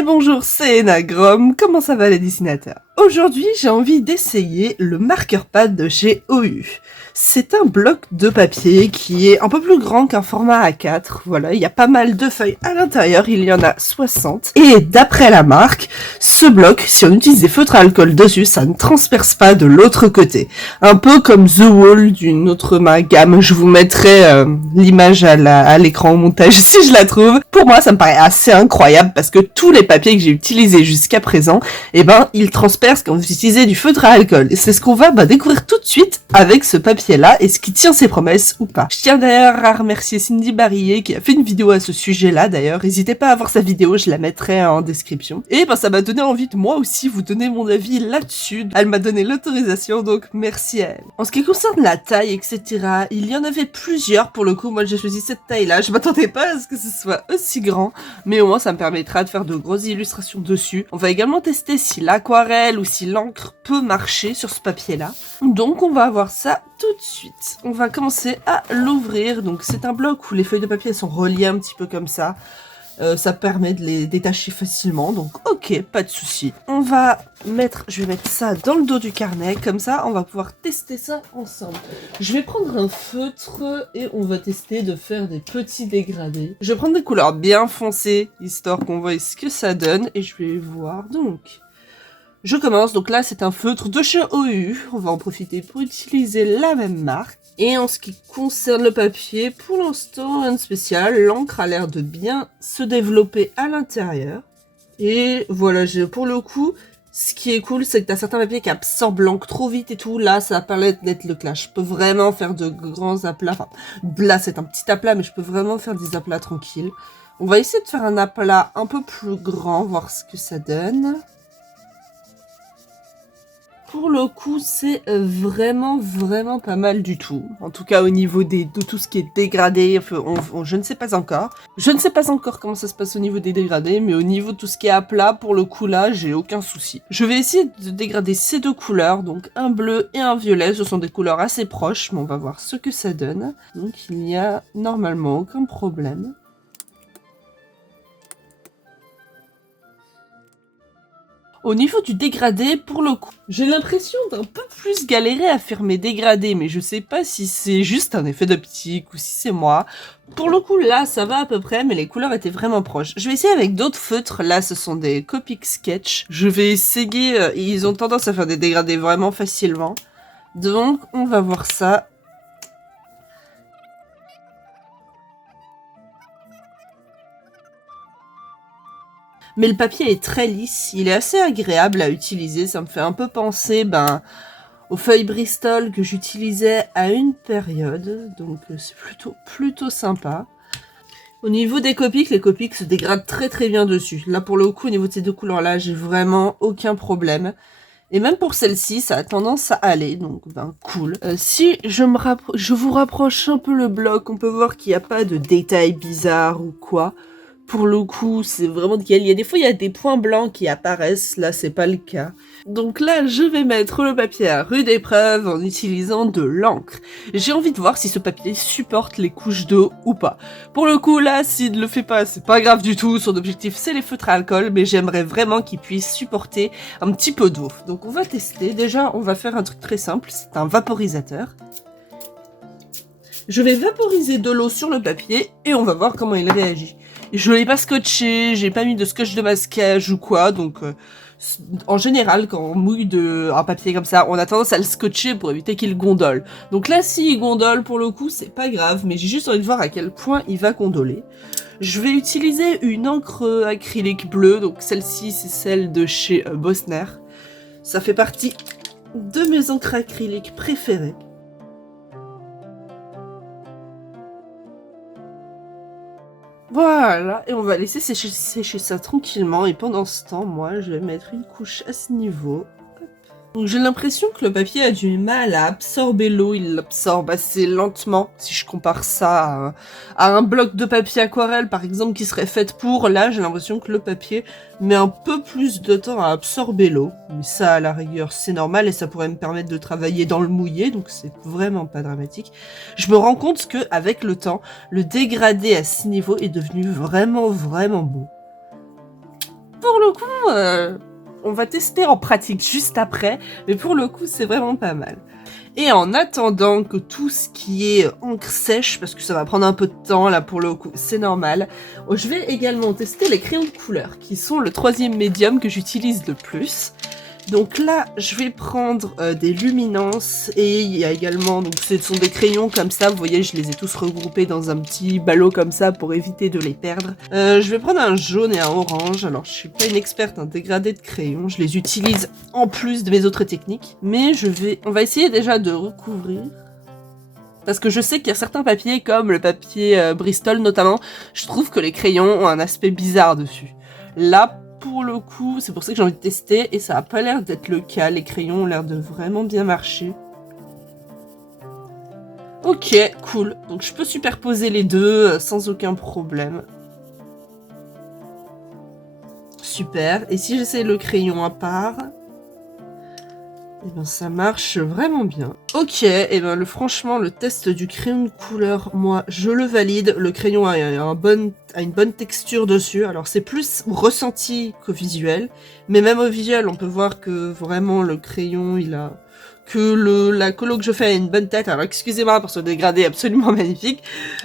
Et bonjour, c'est Enagrom, comment ça va les dessinateurs? Aujourd'hui, j'ai envie d'essayer le marqueur pad de chez OU. C'est un bloc de papier qui est un peu plus grand qu'un format A4, voilà, il y a pas mal de feuilles à l'intérieur, il y en a 60. Et d'après la marque, ce bloc, si on utilise des feutres à alcool dessus, ça ne transperce pas de l'autre côté. Un peu comme The Wall d'une autre gamme, je vous mettrai l'image à l'écran au montage si je la trouve. Pour moi, ça me paraît assez incroyable parce que tous les papiers que j'ai utilisés jusqu'à présent, ils transpercent quand vous utilisez du feutre à alcool. Et c'est ce qu'on va découvrir tout de suite avec ce papier-là, est-ce qu'il tient ses promesses ou pas. Je tiens d'ailleurs à remercier Cindy Barillet qui a fait une vidéo à ce sujet-là d'ailleurs. N'hésitez pas à voir sa vidéo, je la mettrai en description. Et ça m'a donné envie de moi aussi vous donner mon avis là-dessus. Elle m'a donné l'autorisation, donc merci à elle. En ce qui concerne la taille, etc., il y en avait plusieurs pour le coup. Moi j'ai choisi cette taille-là. Je m'attendais pas à ce que ce soit aussi grand, mais au moins ça me permettra de faire de grosses illustrations dessus. On va également tester si l'aquarelle ou si l'encre peut marcher sur ce papier-là. Donc on va voir ça tout de suite. On va commencer à l'ouvrir. Donc c'est un bloc où les feuilles de papier sont reliées un petit peu comme ça. Ça permet de les détacher facilement, donc ok, pas de souci. Je vais mettre ça dans le dos du carnet, comme ça on va pouvoir tester ça ensemble. Je vais prendre un feutre et on va tester de faire des petits dégradés. Je vais prendre des couleurs bien foncées, histoire qu'on voit ce que ça donne, et je vais voir donc. Je commence, donc là c'est un feutre de chez OU, on va en profiter pour utiliser la même marque. Et en ce qui concerne le papier, pour l'instant rien de spécial, l'encre a l'air de bien se développer à l'intérieur. Et voilà, pour le coup, ce qui est cool c'est que t'as certains papiers qui absorbent l'encre trop vite et tout, là ça va permettre d'être le clash. Je peux vraiment faire de grands aplats, enfin là c'est un petit aplat mais je peux vraiment faire des aplats tranquilles. On va essayer de faire un aplat un peu plus grand, voir ce que ça donne. Pour le coup, c'est vraiment pas mal du tout. En tout cas, au niveau de tout ce qui est dégradé, je ne sais pas encore. Je ne sais pas encore comment ça se passe au niveau des dégradés, mais au niveau de tout ce qui est à plat, pour le coup là, j'ai aucun souci. Je vais essayer de dégrader ces deux couleurs, donc un bleu et un violet. Ce sont des couleurs assez proches, mais on va voir ce que ça donne. Donc il n'y a normalement aucun problème. Au niveau du dégradé, pour le coup, j'ai l'impression d'un peu plus galérer à faire mes dégradés, mais je sais pas si c'est juste un effet d'optique ou si c'est moi. Pour le coup, là, ça va à peu près, mais les couleurs étaient vraiment proches. Je vais essayer avec d'autres feutres. Là, ce sont des Copic Sketch. Je vais essayer, ils ont tendance à faire des dégradés vraiment facilement. Donc, on va voir ça. Mais le papier est très lisse, il est assez agréable à utiliser, ça me fait un peu penser aux feuilles Bristol que j'utilisais à une période, donc c'est plutôt sympa. Au niveau des Copics, les Copics se dégradent très bien dessus. Là pour le coup, au niveau de ces deux couleurs-là, j'ai vraiment aucun problème. Et même pour celle-ci, ça a tendance à aller, donc cool. Si je vous rapproche un peu le bloc, on peut voir qu'il n'y a pas de détails bizarres ou quoi. Pour le coup, c'est vraiment nickel. Des fois, il y a des points blancs qui apparaissent. Là, c'est pas le cas. Donc là, je vais mettre le papier à rude épreuve en utilisant de l'encre. J'ai envie de voir si ce papier supporte les couches d'eau ou pas. Pour le coup, là, s'il ne le fait pas, c'est pas grave du tout. Son objectif, c'est les feutres à alcool, mais j'aimerais vraiment qu'il puisse supporter un petit peu d'eau. Donc on va tester. Déjà, on va faire un truc très simple. C'est un vaporisateur. Je vais vaporiser de l'eau sur le papier et on va voir comment il réagit. Je l'ai pas scotché, j'ai pas mis de scotch de masquage ou quoi, donc en général quand on mouille un papier comme ça, on a tendance à le scotcher pour éviter qu'il gondole. Donc là s'il gondole pour le coup c'est pas grave, mais j'ai juste envie de voir à quel point il va gondoler. Je vais utiliser une encre acrylique bleue, donc celle-ci c'est celle de chez Bosner. Ça fait partie de mes encres acryliques préférées. Voilà, et on va laisser sécher ça tranquillement, et pendant ce temps, moi, je vais mettre une couche à ce niveau. Donc j'ai l'impression que le papier a du mal à absorber l'eau, il l'absorbe assez lentement, si je compare ça à un bloc de papier aquarelle par exemple qui serait fait pour, là j'ai l'impression que le papier met un peu plus de temps à absorber l'eau, mais ça à la rigueur c'est normal et ça pourrait me permettre de travailler dans le mouillé, donc c'est vraiment pas dramatique. Je me rends compte que avec le temps, le dégradé à ce niveau est devenu vraiment beau. pour le coup, on va tester en pratique juste après, mais pour le coup, c'est vraiment pas mal. Et en attendant que tout ce qui est encre sèche, parce que ça va prendre un peu de temps là pour le coup, c'est normal, je vais également tester les crayons de couleur, qui sont le troisième médium que j'utilise le plus. Donc là, je vais prendre des luminances et il y a également, donc ce sont des crayons comme ça, vous voyez, je les ai tous regroupés dans un petit ballot comme ça pour éviter de les perdre. Je vais prendre un jaune et un orange, alors je suis pas une experte en dégradé de crayons, je les utilise en plus de mes autres techniques, mais on va essayer déjà de recouvrir. Parce que je sais qu'il y a certains papiers, comme le papier Bristol notamment, je trouve que les crayons ont un aspect bizarre dessus. Là, pour le coup, c'est pour ça que j'ai envie de tester, et ça a pas l'air d'être le cas, les crayons ont l'air de vraiment bien marcher. Ok, cool, donc je peux superposer les deux sans aucun problème. Super, et si j'essaie le crayon à part... Eh ben ça marche vraiment bien. Ok, et ben franchement le test du crayon de couleur, moi je le valide. Le crayon a une bonne texture dessus, alors c'est plus ressenti qu'au visuel, mais même au visuel on peut voir que vraiment le crayon il a... que la colo que je fais a une bonne tête, alors excusez-moi pour ce dégradé absolument magnifique,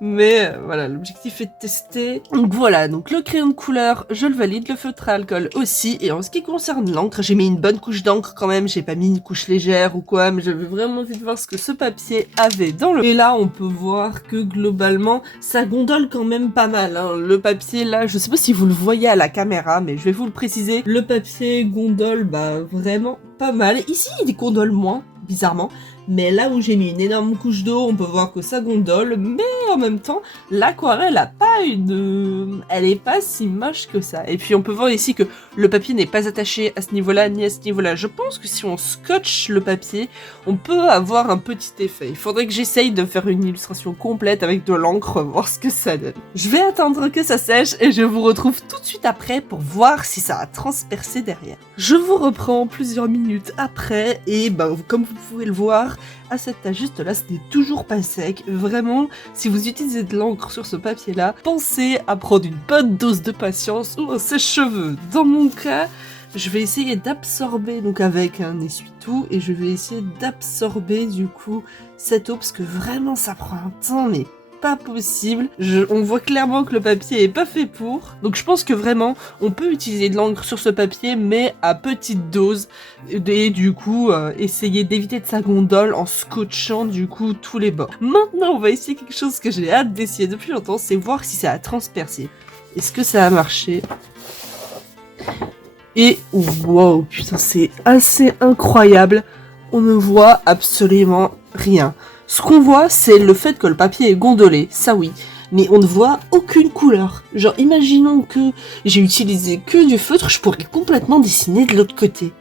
mais voilà, l'objectif est de tester. Donc voilà, donc le crayon de couleur, je le valide, le feutre à alcool aussi, et en ce qui concerne l'encre, j'ai mis une bonne couche d'encre quand même, j'ai pas mis une couche légère ou quoi, mais j'avais vraiment envie de voir ce que ce papier avait dans le... Et là, on peut voir que globalement, ça gondole quand même pas mal, hein. Le papier là, je sais pas si vous le voyez à la caméra, mais je vais vous le préciser, le papier gondole, bah vraiment pas mal. Ici, il gondole moins, bizarrement. Mais là où j'ai mis une énorme couche d'eau, on peut voir que ça gondole, mais en même temps, l'aquarelle a pas une... Elle est pas si moche que ça. Et puis on peut voir ici que le papier n'est pas attaché à ce niveau-là, ni à ce niveau-là. Je pense que si on scotche le papier, on peut avoir un petit effet. Il faudrait que j'essaye de faire une illustration complète avec de l'encre, voir ce que ça donne. Je vais attendre que ça sèche et je vous retrouve tout de suite après pour voir si ça a transpercé derrière. Je vous reprends plusieurs minutes après et ben, comme vous pouvez le voir, à cet âge juste là, ce n'est toujours pas sec. Vraiment, si vous utilisez de l'encre sur ce papier-là, pensez à prendre une bonne dose de patience ou un sèche-cheveux. Dans mon cas, je vais essayer d'absorber, donc avec un essuie-tout, et je vais essayer d'absorber du coup cette eau, parce que vraiment ça prend un temps, mais pas possible. On voit clairement que le papier est pas fait pour. Donc je pense que vraiment, on peut utiliser de l'encre sur ce papier, mais à petite dose. Et du coup, essayer d'éviter de sa gondole en scotchant du coup tous les bords. Maintenant, on va essayer quelque chose que j'ai hâte d'essayer depuis longtemps, c'est voir si ça a transpercé. Est-ce que ça a marché? Et wow, putain, c'est assez incroyable. On ne voit absolument rien. Ce qu'on voit, c'est le fait que le papier est gondolé, ça oui. Mais on ne voit aucune couleur. Genre, imaginons que j'ai utilisé que du feutre, je pourrais complètement dessiner de l'autre côté.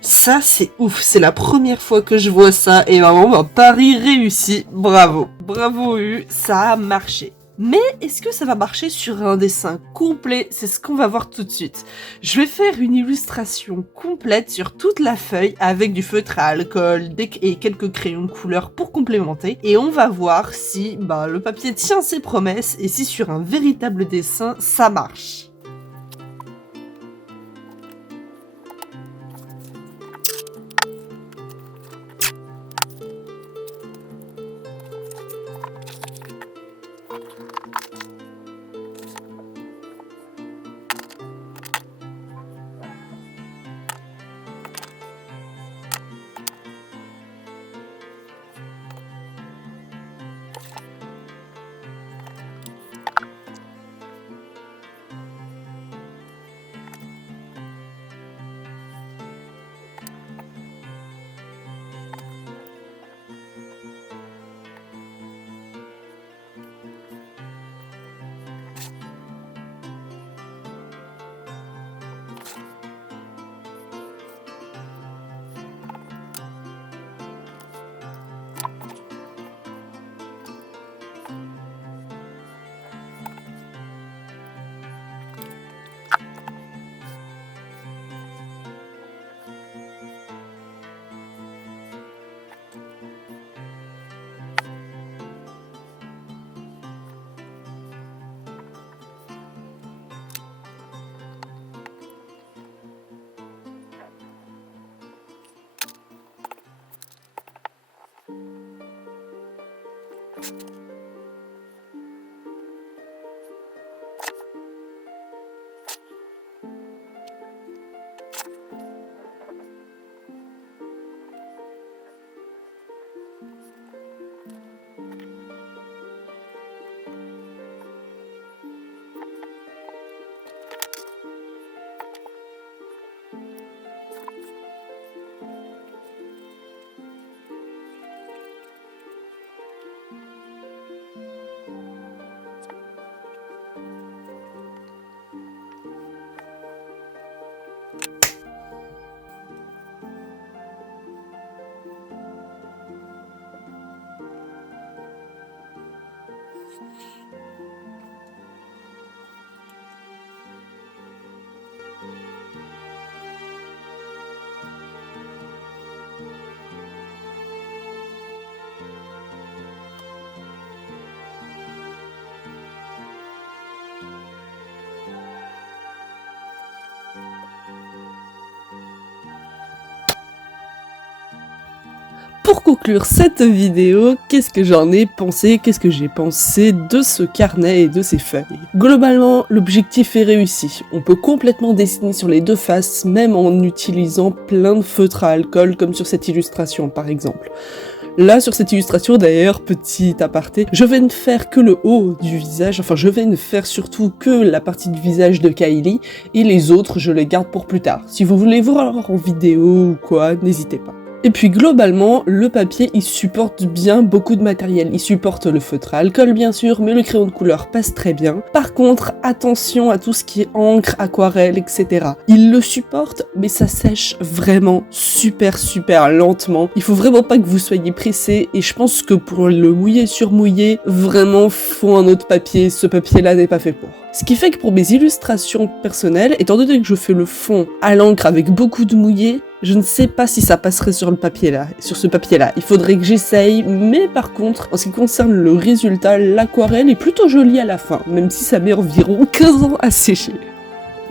Ça, c'est ouf. C'est la première fois que je vois ça. Et vraiment, un pari réussi. Bravo. Bravo, U. Ça a marché. Mais est-ce que ça va marcher sur un dessin complet? C'est ce qu'on va voir tout de suite. Je vais faire une illustration complète sur toute la feuille avec du feutre à alcool et quelques crayons de couleur pour complémenter. Et on va voir si le papier tient ses promesses et si sur un véritable dessin, ça marche. Pour conclure cette vidéo, qu'est-ce que j'en ai pensé, qu'est-ce que j'ai pensé de ce carnet et de ces feuilles? Globalement, l'objectif est réussi. On peut complètement dessiner sur les deux faces, même en utilisant plein de feutres à alcool, comme sur cette illustration par exemple. Là, sur cette illustration, d'ailleurs, petit aparté, je vais ne faire que le haut du visage, enfin je vais ne faire surtout que la partie du visage de Kylie, et les autres, je les garde pour plus tard. Si vous voulez voir en vidéo ou quoi, n'hésitez pas. Et puis globalement, le papier il supporte bien beaucoup de matériel. Il supporte le feutre à alcool bien sûr, mais le crayon de couleur passe très bien. Par contre, attention à tout ce qui est encre, aquarelle, etc. Il le supporte, mais ça sèche vraiment super lentement. Il faut vraiment pas que vous soyez pressé, et je pense que pour le mouiller sur mouiller, vraiment faut un autre papier, ce papier-là n'est pas fait pour. Ce qui fait que pour mes illustrations personnelles, étant donné que je fais le fond à l'encre avec beaucoup de mouillé, je ne sais pas si ça passerait sur ce papier-là. Il faudrait que j'essaye, mais par contre, en ce qui concerne le résultat, l'aquarelle est plutôt jolie à la fin, même si ça met environ 15 ans à sécher.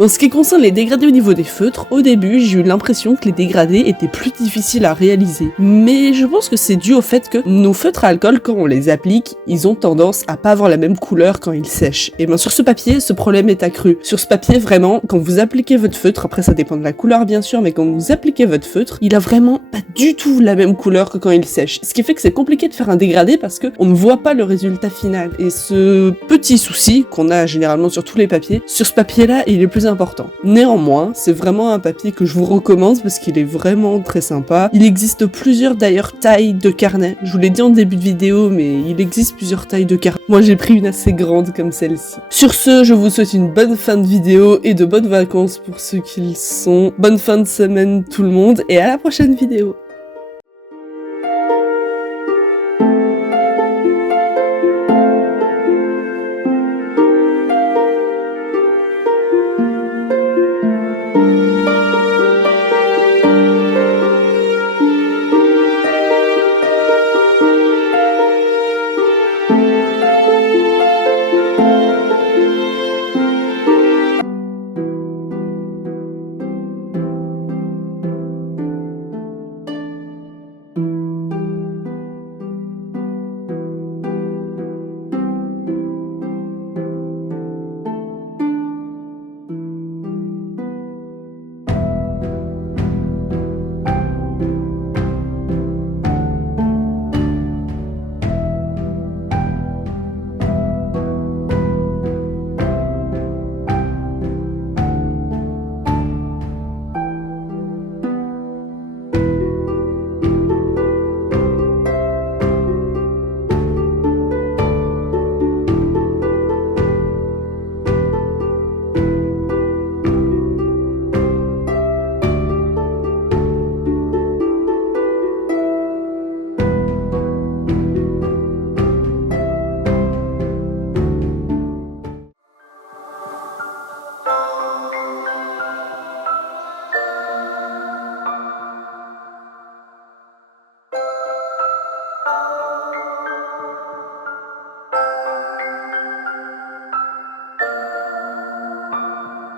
En ce qui concerne les dégradés au niveau des feutres, au début, j'ai eu l'impression que les dégradés étaient plus difficiles à réaliser. Mais je pense que c'est dû au fait que nos feutres à alcool, quand on les applique, ils ont tendance à pas avoir la même couleur quand ils sèchent. Et bien sur ce papier, ce problème est accru. Sur ce papier, vraiment, quand vous appliquez votre feutre, après ça dépend de la couleur bien sûr, mais quand vous appliquez votre feutre, il a vraiment pas du tout la même couleur que quand il sèche. Ce qui fait que c'est compliqué de faire un dégradé parce que on ne voit pas le résultat final. Et ce petit souci qu'on a généralement sur tous les papiers, sur ce papier-là, il est plus important. Néanmoins, c'est vraiment un papier que je vous recommande parce qu'il est vraiment très sympa. Il existe plusieurs d'ailleurs tailles de carnet. Je vous l'ai dit en début de vidéo, mais il existe plusieurs tailles de carnet. Moi, j'ai pris une assez grande comme celle-ci. Sur ce, je vous souhaite une bonne fin de vidéo et de bonnes vacances pour ceux qui le sont. Bonne fin de semaine tout le monde et à la prochaine vidéo.